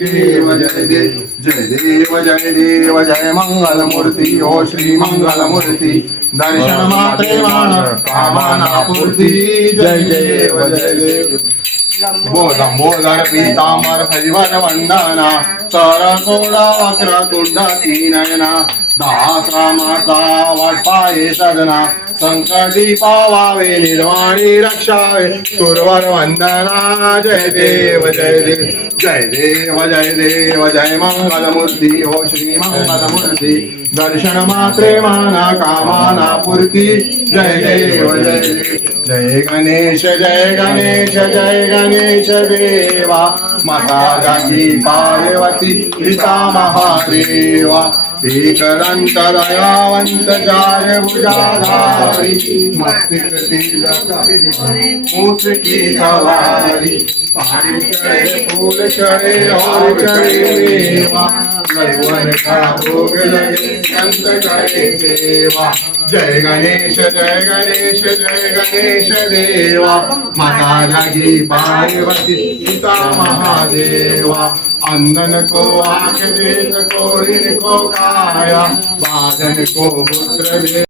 देव जय देव जय देव जय देव जय मंगल मूर्ती हो श्री मंगल मूर्ती दर्शन मात्रे मान कामना पूर्ती जय देव जय देव बोधर पीतांबर हरिवर वंदना सर सोडा वक्र तुंडाती नयना दासामाचा वाटपाये सदना संकटी पावावे निर्वाणी रक्षावे सुरवर वंदना जय देव जय देव जय देव जय देव जय मंगल मूर्ती हो श्री मंगल मूर्ती दर्शन मात्रे माना कामना पूर्ती जय देव जय देव जय गणेश जय गणेश देवा माता जागी पार्वती पिता महादेवा एक दंत दयावंत चार भुजाधारी मस्तिष्क तिलक मूस की सवारी पानी चढ़े फूल चढ़े और चढ़े मेवा भगवान का भोग लगे संत करे सेवा जय गणेश देवा माता जागी पार्वती पिता महादेवा अंधन को आँख देत को ऋण को काया बादन को पुत्र दे